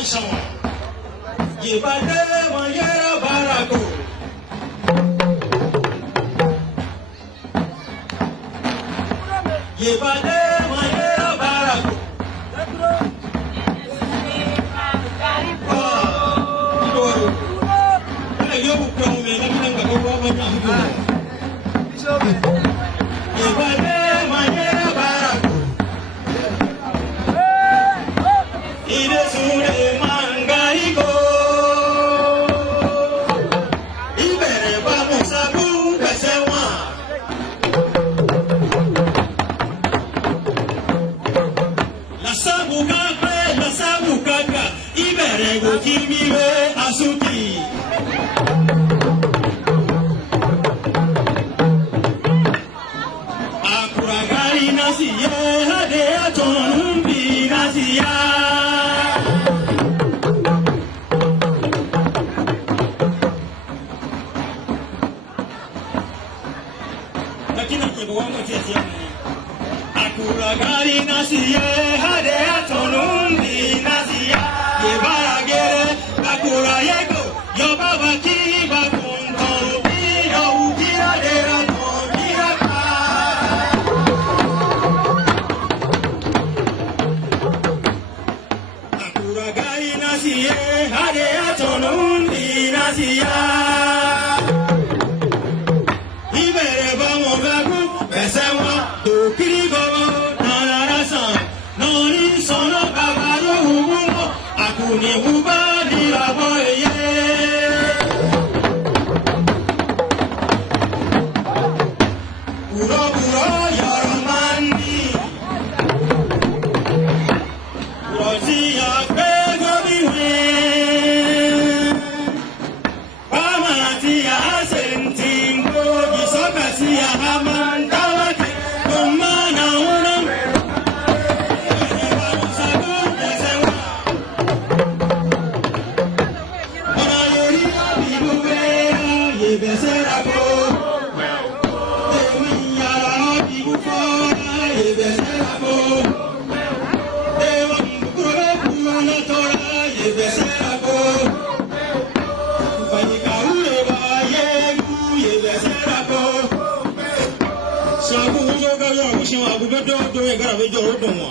Yanshaw. Yibade Mayera Barako. Yibade Mayera Barako. Yo come me na kanga ko ba na ko. Yibade Mayera Barako. Ide sure mangaiko. Ibere ba musabu kasewa. La sabu kaka. Ibere go kimiwe asuki. Akuragari nasiye hade atonumbi nasiya. Akuragari nasiye hade atonumbi nasiya. Yebaragere akurayego yobaba kiba kuntoro biro ukira dera tondira ka. Akuragari nasiye hade atonumbi nasiya. Ibere ba mo bagu besewa to kirigo narasa noni sono babaro humo akuni hubadi raboye. Uro yaromani urozi akego biwe pamati ya sentingo gisokasi ya hamandawati kumana unam sabu yasewa ona yori bibuwe yebesera ko dewi yara bibuko yebesera ko dewa mbukuro kumana tora yebesera ko Panikaule ba yegu yebesera ko Sabu yoga yo kushin agubedo do egara bejo odon wa